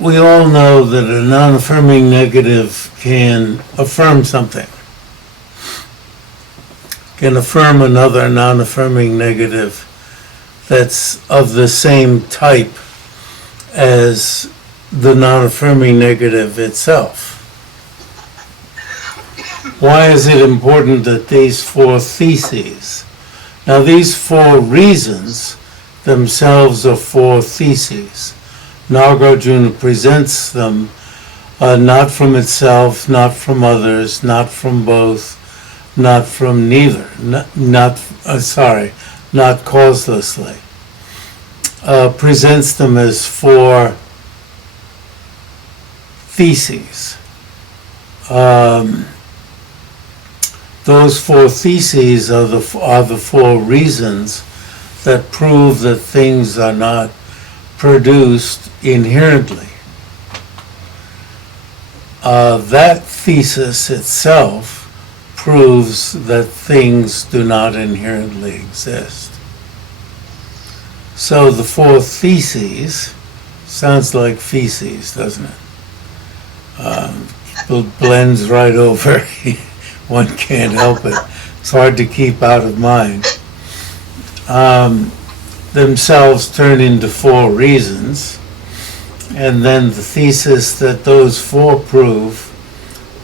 we all know that a non-affirming negative can affirm something, can affirm another non-affirming negative that's of the same type as the non-affirming negative itself. Why is it important that these four theses? Now, these four reasons themselves are four theses. Nagarjuna presents them not from itself, not from others, not from both, not from neither, not causelessly. Presents them as four theses. Those four theses are the four reasons that prove that things are not produced inherently. That thesis itself proves that things do not inherently exist. So the four theses, sounds like feces, doesn't it? Blends right over. One can't help it. It's hard to keep out of mind. Themselves turn into four reasons, and then the thesis that those four prove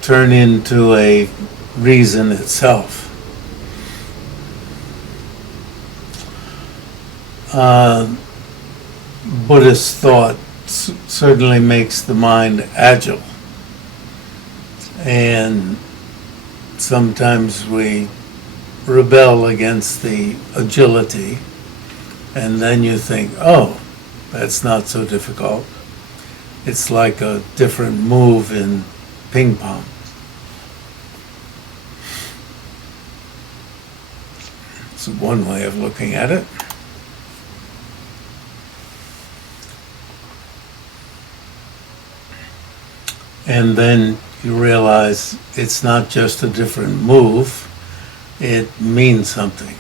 turn into a reason itself. Buddhist thought certainly makes the mind agile, and sometimes we rebel against the agility, and then you think, oh, that's not so difficult. It's like a different move in ping pong. It's one way of looking at it. And then you realize it's not just a different move, it means something.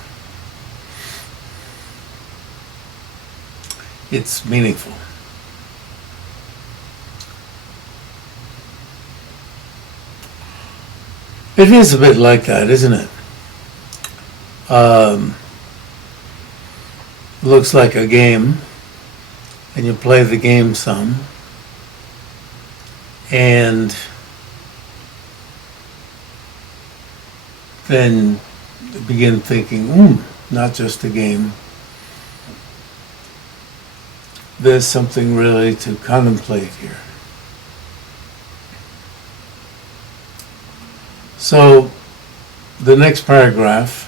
It's meaningful. It is a bit like that, isn't it? Looks like a game, and you play the game some, and then begin thinking, not just a game. There's something really to contemplate here. So, the next paragraph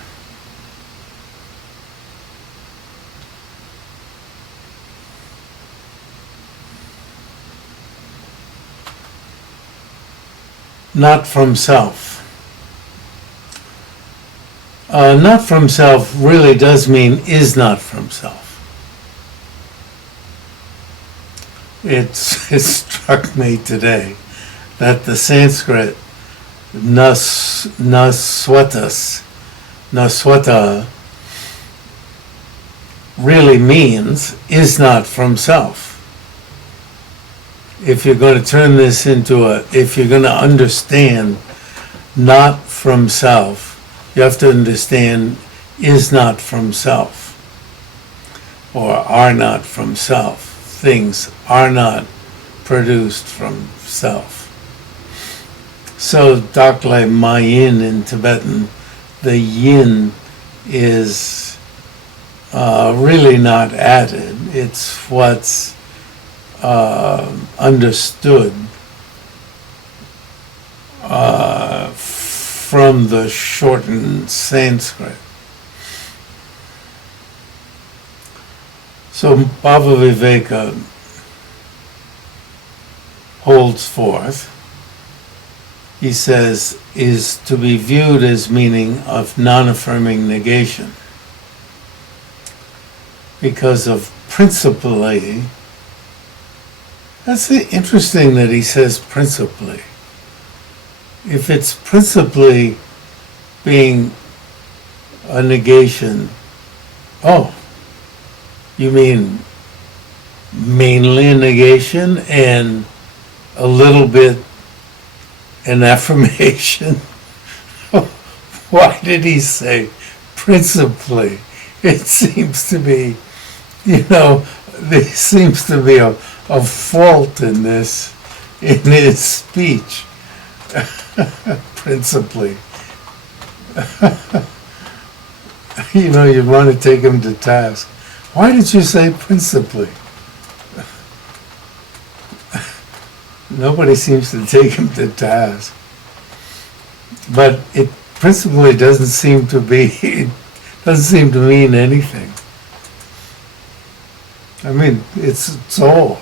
not from self. Not from self really does mean is not from self. It struck me today that the Sanskrit naswata really means is not from self. If you're going to turn this into if you're going to understand not from self, you have to understand is not from self, or are not from self. Things are not produced from self. So, Dakle Mayin in Tibetan, the yin is really not added. It's what's understood from the shortened Sanskrit. So Bhāvaviveka holds forth. He says, is to be viewed as meaning of non-affirming negation. Because of principally, that's interesting that he says principally. If it's principally being a negation, you mean mainly a negation and a little bit an affirmation. Why did he say principally? It seems to be, there seems to be a fault in this, in his speech. Principally. You want to take him to task. Why did you say principally? Nobody seems to take him to task. But it principally doesn't seem to mean anything. I mean, it's all.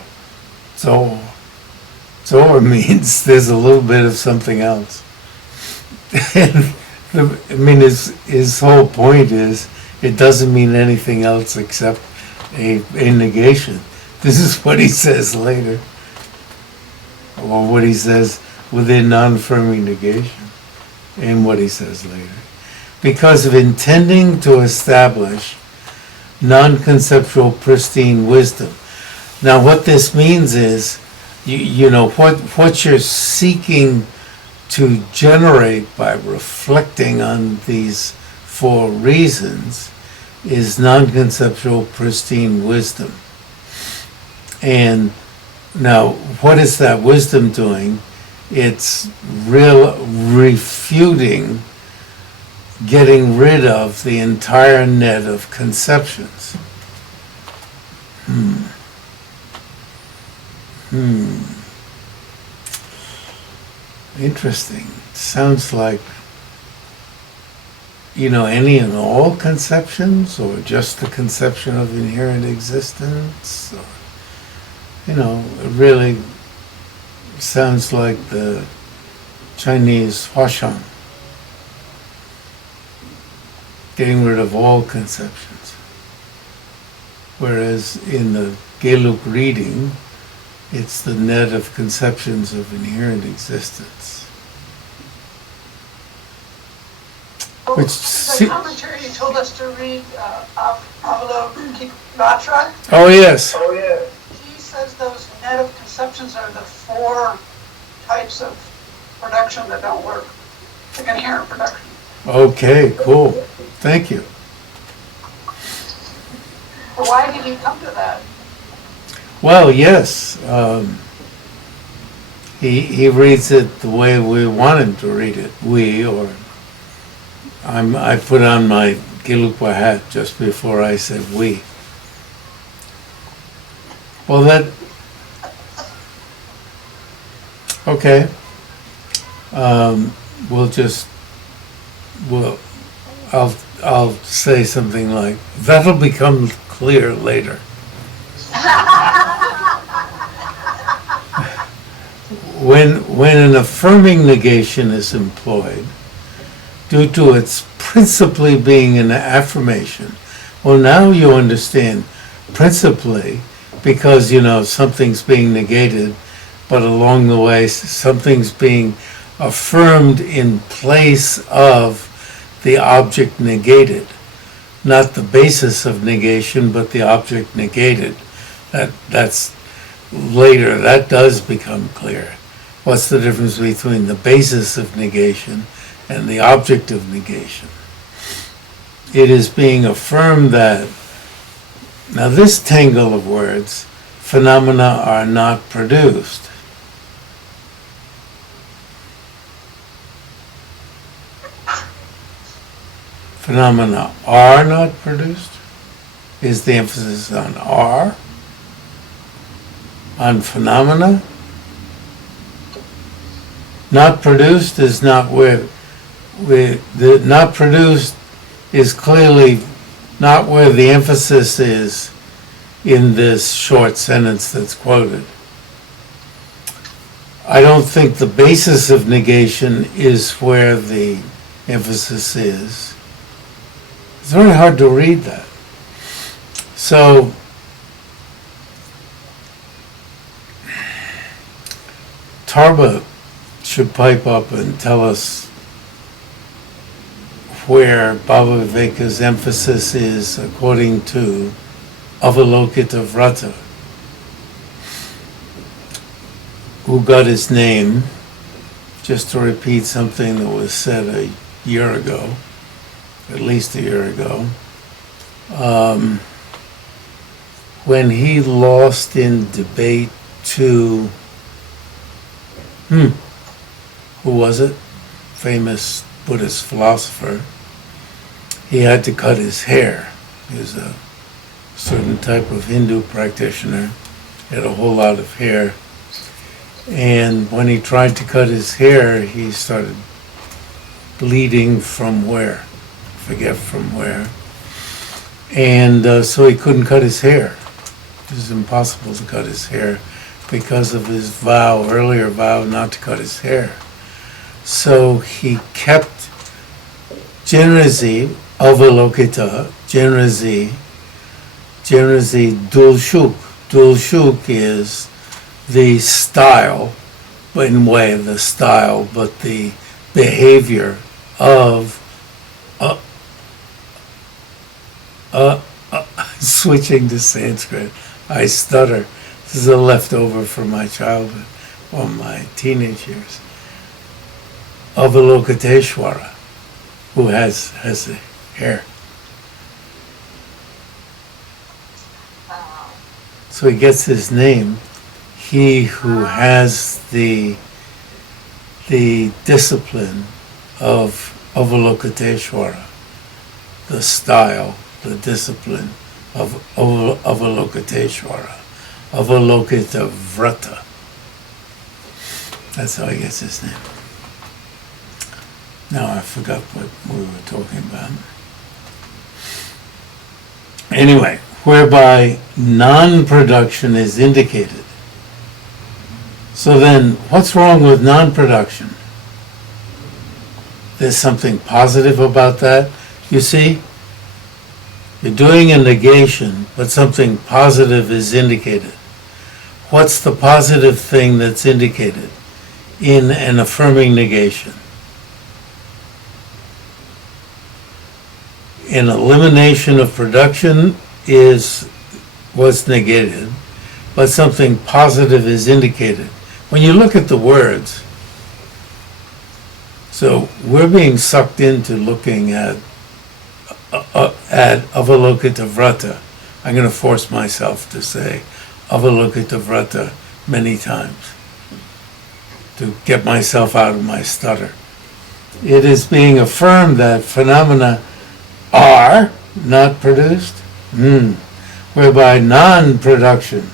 It means there's a little bit of something else. And his whole point is it doesn't mean anything else except a negation. This is what he says later, or what he says within non-affirming negation, and what he says later. Because of intending to establish non-conceptual pristine wisdom. Now what this means is, what you're seeking to generate by reflecting on these four reasons is non-conceptual pristine wisdom. And now, what is that wisdom doing? It's refuting, getting rid of the entire net of conceptions. Interesting. Sounds like, any and all conceptions, or just the conception of inherent existence, or, it really sounds like the Chinese Huashan, getting rid of all conceptions. Whereas in the Geluk reading, it's the net of conceptions of inherent existence. Which the commentary you told us to read, Avalokitavrata. Oh yes. He says those net of conceptions are the four types of production that don't work, like inherent production. Okay, cool. Thank you. But why did he come to that? Well, yes. He reads it the way we want him to read it. I put on my Gelugpa hat just before I said we. Well, okay. I'll say something like, that'll become clear later. When an affirming negation is employed, due to its principally being an affirmation, well, now you understand principally, because something's being negated, but along the way something's being affirmed in place of the object negated, not the basis of negation, but the object negated. That's later. That does become clear. What's the difference between the basis of negation and the object of negation? It is being affirmed that, now this tangle of words, phenomena are not produced. Phenomena are not produced? Is the emphasis on are? On phenomena? Not produced is not where the not produced is clearly not where the emphasis is in this short sentence that's quoted. I don't think the basis of negation is where the emphasis is. It's very hard to read that. So, Tarba should pipe up and tell us where Bhāvaviveka's emphasis is according to Avalokitavrata. who got his name, just to repeat something that was said a year ago, at least a year ago, when he lost in debate to, who was it? Famous Buddhist philosopher. He had to cut his hair. He was a certain type of Hindu practitioner. He had a whole lot of hair. And when he tried to cut his hair, he started bleeding from where? Forget from where. And so he couldn't cut his hair. It was impossible to cut his hair because of his earlier vow not to cut his hair. So he kept Genrezi, Avalokita, Genrezi Dulshuk. Dulshuk is the style, but in a way the style, but the behavior of switching to Sanskrit. I stutter. This is a leftover from my childhood or my teenage years. Avalokiteshvara, who has the hair. So he gets his name. He who has the discipline of Avalokiteshvara, the style, the discipline of Avalokiteshvara, Avalokitavrata. That's how he gets his name. Now I forgot what we were talking about. Anyway, whereby non-production is indicated. So then, what's wrong with non-production? There's something positive about that. You see, you're doing a negation, but something positive is indicated. What's the positive thing that's indicated in an affirming negation? An elimination of production was negated, but something positive is indicated. When you look at the words, so we're being sucked into looking at Avalokitavrata. I'm going to force myself to say Avalokitavrata many times to get myself out of my stutter. It is being affirmed that phenomena are not produced, whereby non-production.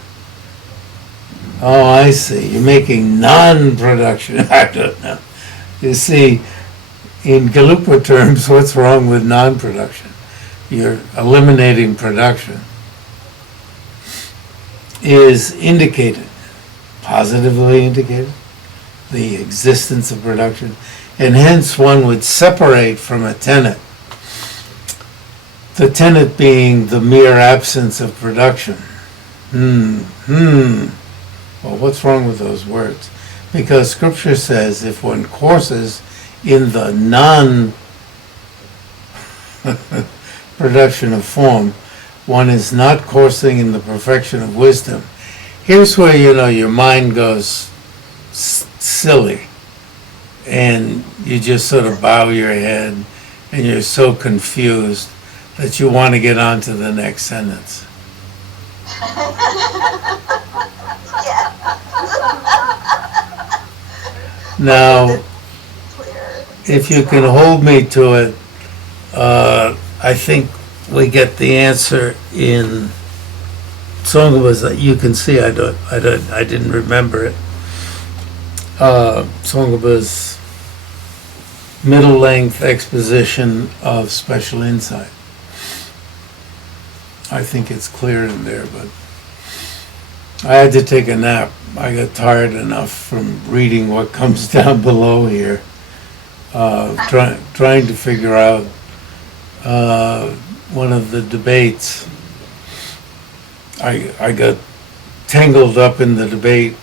Oh, I see. You're making non-production. I don't know. You see, in Galupa terms, what's wrong with non-production? You're eliminating production. Is indicated, positively indicated, the existence of production, and hence one would separate from a tenet. The tenet being the mere absence of production. Well, what's wrong with those words? Because Scripture says if one courses in the non-production of form, one is not coursing in the perfection of wisdom. Here's where, your mind goes silly, and you just sort of bow your head, and you're so confused that you want to get on to the next sentence. Now, if you can hold me to it, I think we get the answer in Tsongkhapa's. You can see I didn't remember it. Tsongkhapa's middle length exposition of special insight. I think it's clear in there, but I had to take a nap. I got tired enough from reading what comes down below here, trying to figure out one of the debates. I got tangled up in the debate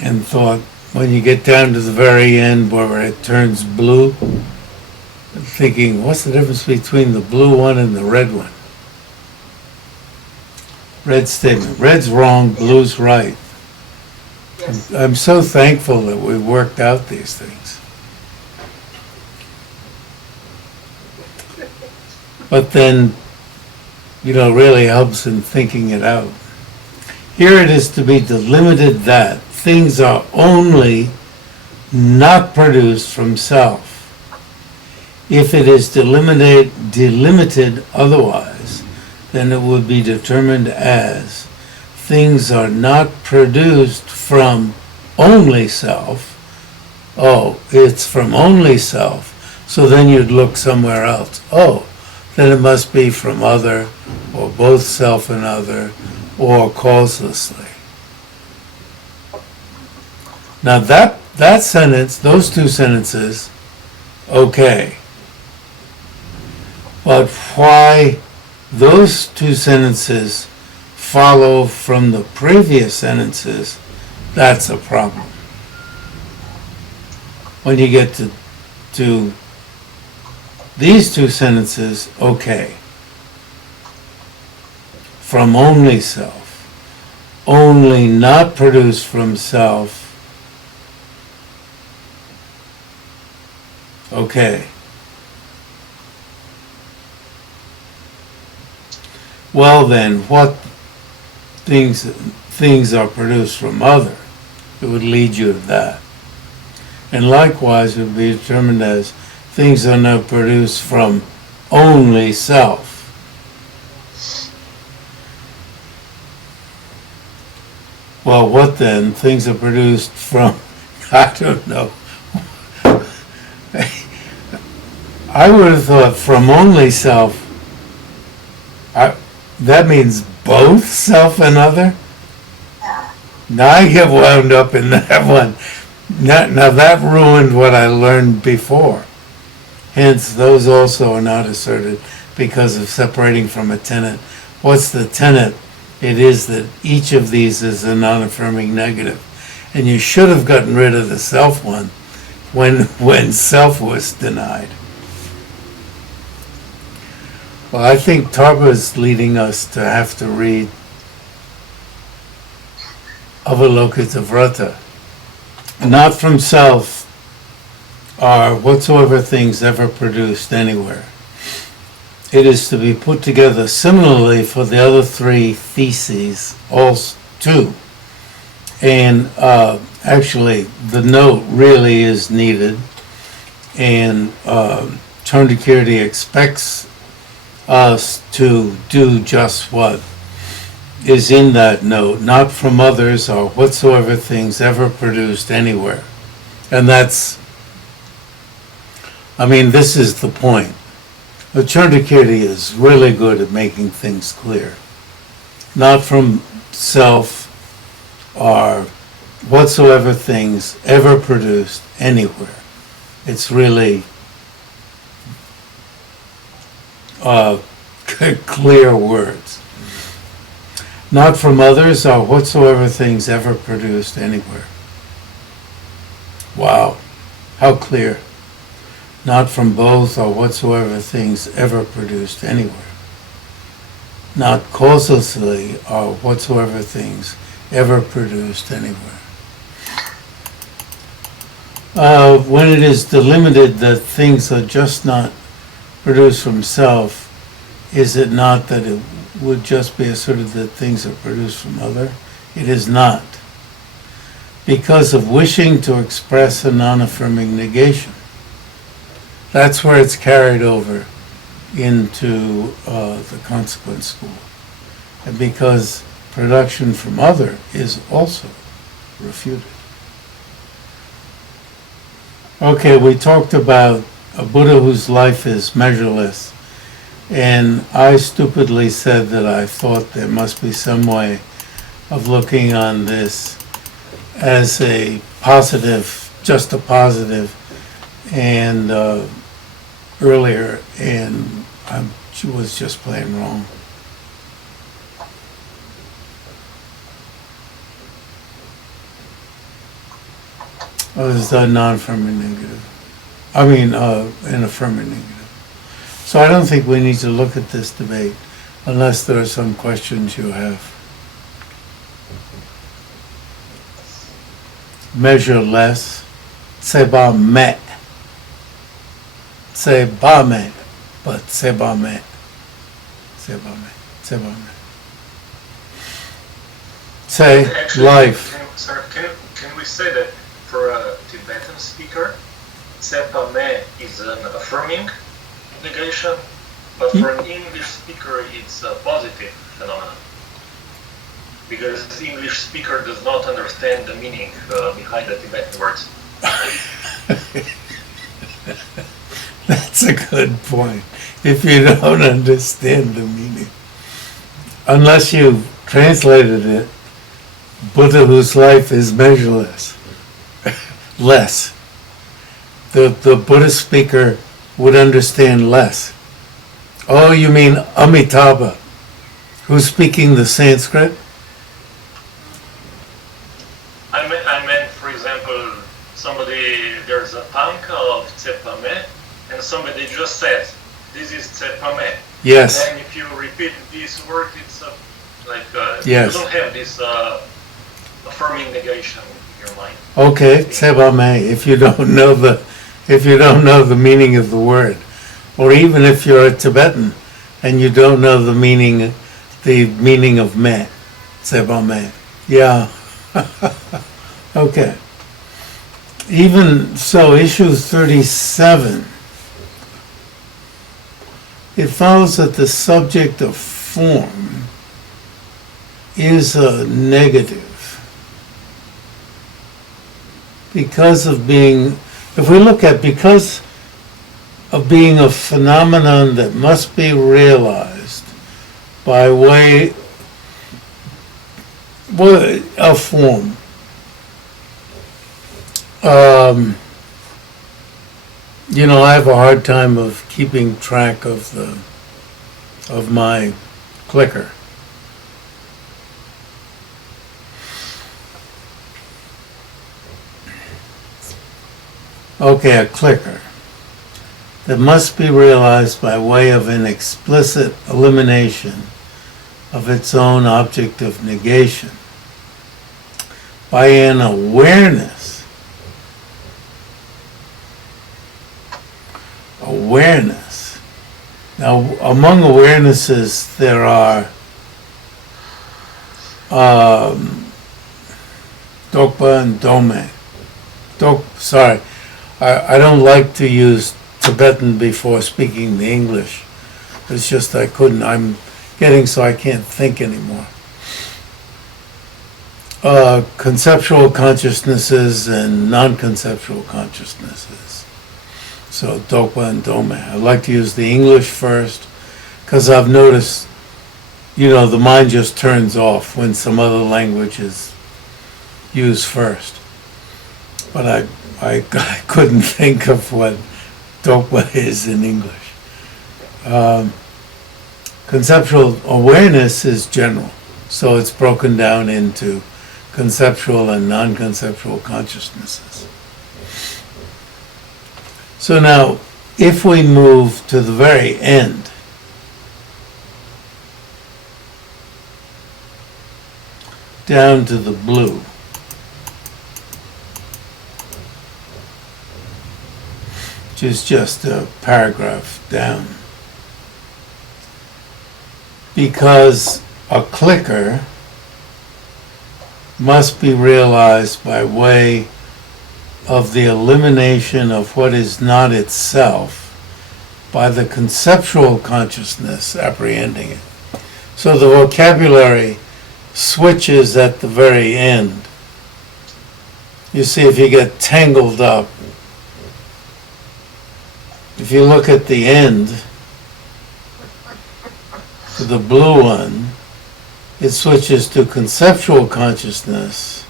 and thought, when you get down to the very end where it turns blue, thinking, what's the difference between the blue one and the red one? Red statement. Red's wrong, blue's right. Yes. I'm so thankful that we worked out these things. But then, really helps in thinking it out. Here it is to be delimited that things are only not produced from self. If it is delimited otherwise, then it would be determined as things are not produced from only self. Oh, it's from only self. So then you'd look somewhere else. Oh, then it must be from other, or both self and other, or causelessly. Now that sentence, those two sentences, okay. But why those two sentences follow from the previous sentences, that's a problem. When you get to these two sentences, okay. From only self, only not produced from self, okay. Well then, what things are produced from other? It would lead you to that. And likewise, it would be determined as things are not produced from only self. Well, what then? Things are produced from, I don't know. I would have thought from only self, that means both self and other? Yeah. Now I get wound up in that one. Now that ruined what I learned before. Hence, those also are not asserted because of separating from a tenet. What's the tenet? It is that each of these is a non-affirming negative. And you should have gotten rid of the self one when self was denied. Well, I think Tarpa's leading us to have to read Avalokitavrata. Not from self are whatsoever things ever produced anywhere. It is to be put together similarly for the other three theses, also too. And actually, the note really is needed, and Chandrakirti expects us to do just what is in that note, not from others or whatsoever things ever produced anywhere. And this is the point. The Chandrakirti is really good at making things clear. Not from self or whatsoever things ever produced anywhere. It's really clear words. Not from others or whatsoever things ever produced anywhere. Wow, how clear. Not from both or whatsoever things ever produced anywhere. Not causelessly or whatsoever things ever produced anywhere. When it is delimited that things are just not produced from self, is it not that it would just be asserted that things are produced from other? It is not. Because of wishing to express a non-affirming negation. That's where it's carried over into the consequent school. And because production from other is also refuted. Okay, we talked about a Buddha whose life is measureless. And I stupidly said that I thought there must be some way of looking on this as a positive, just a positive, and earlier, and I was just plain wrong. Oh, this is a non-affirming negative. An affirming negative. So I don't think we need to look at this debate unless there are some questions you have. measureless. Tseba me. Tseba me. But tseba me. Tseba me. Tseba me. Say Actually, life. Can we say that for a Tibetan speaker, Tsepa me is an affirming negation, but for an English speaker it's a positive phenomenon? Because the English speaker does not understand the meaning behind the Tibetan words. That's a good point. If you don't understand the meaning, unless you translated it, Buddha whose life is measureless, less. The Buddhist speaker would understand less. Oh, you mean Amitabha, who's speaking the Sanskrit? I meant, for example, there's a tank of Tsepa me, and somebody just says, this is Tsepa me. Yes. And then if you repeat this word, it's Yes. you don't have this affirming negation in your mind. Okay, Tseba me, if you don't know the meaning of the word, or even if you're a Tibetan and you don't know the meaning of me, Tseba me. Yeah. Okay. Even so, issue 37, it follows that the subject of form is a negative because of being a phenomenon that must be realized by way of form. I have a hard time of keeping track of my clicker. Okay, a clicker that must be realized by way of an explicit elimination of its own object of negation, by an awareness. Now, among awarenesses, there are Dokpa and Dome. I don't like to use Tibetan before speaking the English. It's just I'm getting so I can't think anymore. Conceptual consciousnesses and non-conceptual consciousnesses. So Dokpa and Dome. I like to use the English first because I've noticed, the mind just turns off when some other language is used first. But I couldn't think of what Dokpa is in English. Conceptual awareness is general, so it's broken down into conceptual and non-conceptual consciousnesses. So now, if we move to the very end, down to the blue, which is just a paragraph down. Because a clicker must be realized by way of the elimination of what is not itself by the conceptual consciousness apprehending it. So the vocabulary switches at the very end. You see, if you get tangled up, if you look at the end, for the blue one, it switches to conceptual consciousness.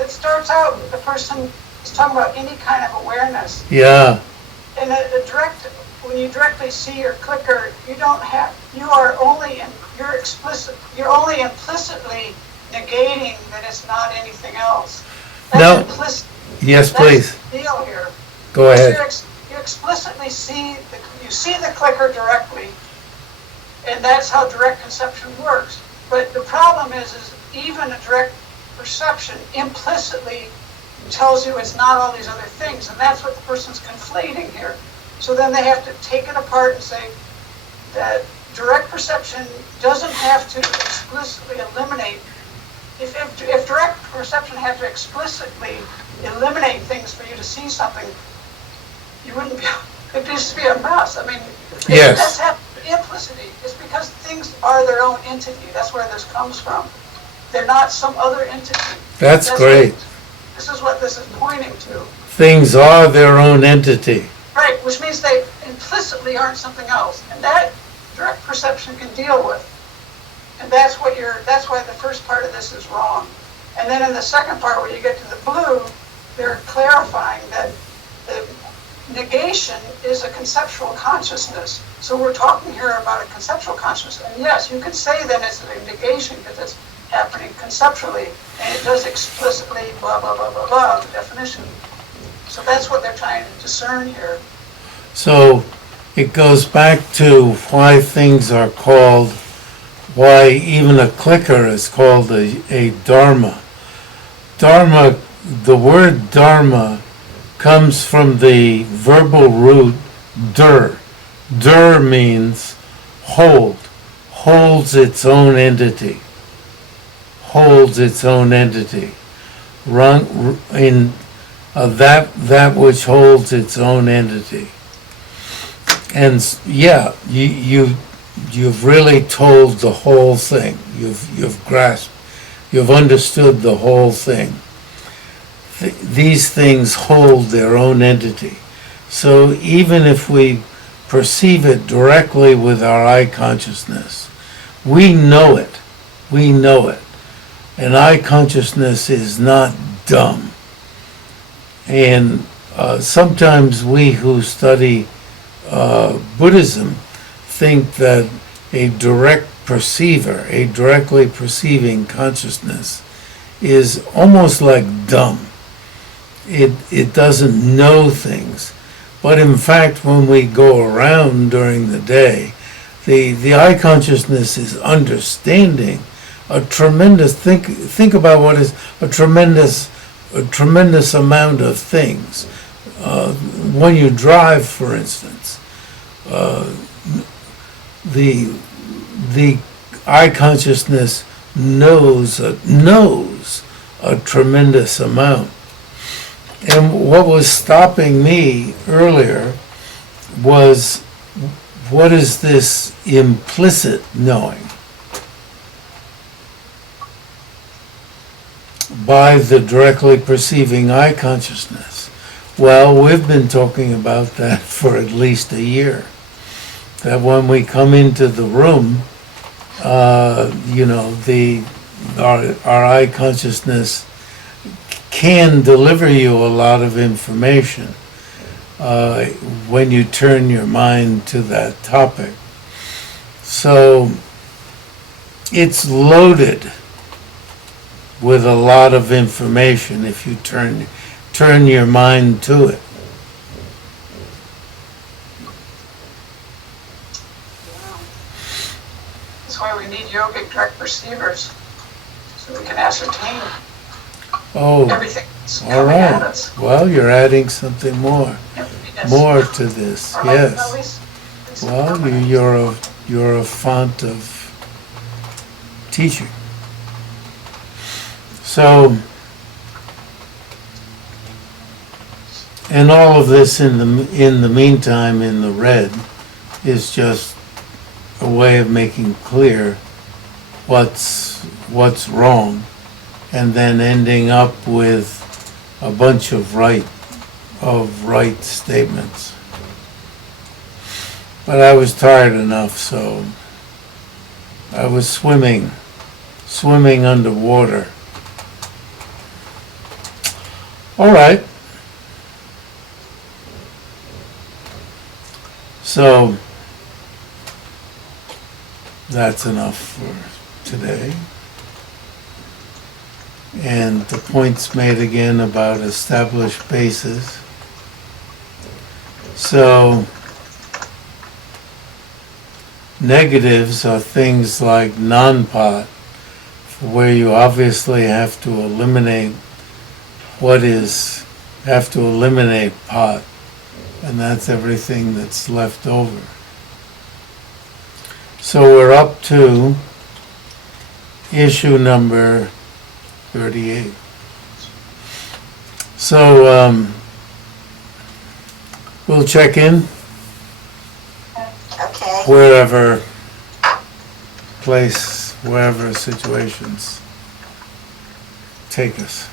It starts out, the person is talking about any kind of awareness. Yeah. And when you directly see your clicker, you're only implicitly negating that it's not anything else. No. Yes, please. That's the deal here. Go ahead. You explicitly see the clicker directly, and that's how direct conception works. But the problem is even a direct perception implicitly tells you it's not all these other things, and that's what the person's conflating here. So then they have to take it apart and say that direct perception doesn't have to explicitly eliminate. If direct perception had to explicitly eliminate things for you to see something, you wouldn't be. It'd just be a mess. I mean, Yes. That's implicity. It's because things are their own entity. That's where this comes from. They're not some other entity. That's great. This is what this is pointing to. Things are their own entity. Right, which means they implicitly aren't something else. And that direct perception can deal with. And that's why the first part of this is wrong. And then in the second part, where you get to the blue, they're clarifying that the negation is a conceptual consciousness. So we're talking here about a conceptual consciousness. And yes, you could say then it's a negation because it's happening conceptually, and it does explicitly blah, blah, blah, blah, blah, the definition. So that's what they're trying to discern here. So it goes back to why things are called, why even a clicker is called a dharma. Dharma, the word dharma comes from the verbal root dur. Dur means hold, holds its own entity. Holds its own entity. That which holds its own entity. And yeah, you've really told the whole thing. You've grasped, you've understood the whole thing. These things hold their own entity. So even if we perceive it directly with our eye consciousness, we know it. We know it. And eye consciousness is not dumb. And sometimes we who study Buddhism think that a direct perceiver, a directly perceiving consciousness, is almost like dumb. It doesn't know things. But in fact, when we go around during the day, the eye consciousness is understanding a tremendous, think about what is a tremendous amount of things. When you drive, for instance, the eye consciousness knows a tremendous amount. And what was stopping me earlier was, what is this implicit knowing? By the directly perceiving eye consciousness. Well, we've been talking about that for at least a year. That when we come into the room, our eye consciousness can deliver you a lot of information when you turn your mind to that topic. So it's loaded with a lot of information if you turn your mind to it. That's why we need yogic direct perceivers, so we can ascertain everything that's all coming at right. us. Well, you're adding something more to this. Or Yes. at least Well, you're a font of teaching. So, and all of this in the meantime, in the red, is just a way of making clear what's wrong, and then ending up with a bunch of right statements. But I was tired enough, so I was swimming underwater. All right. So that's enough for today. And the points made again about established bases. So negatives are things like non-pot, where you obviously have to eliminate pot, and that's everything that's left over. So we're up to issue number 38. So we'll check in Okay. wherever situations take us.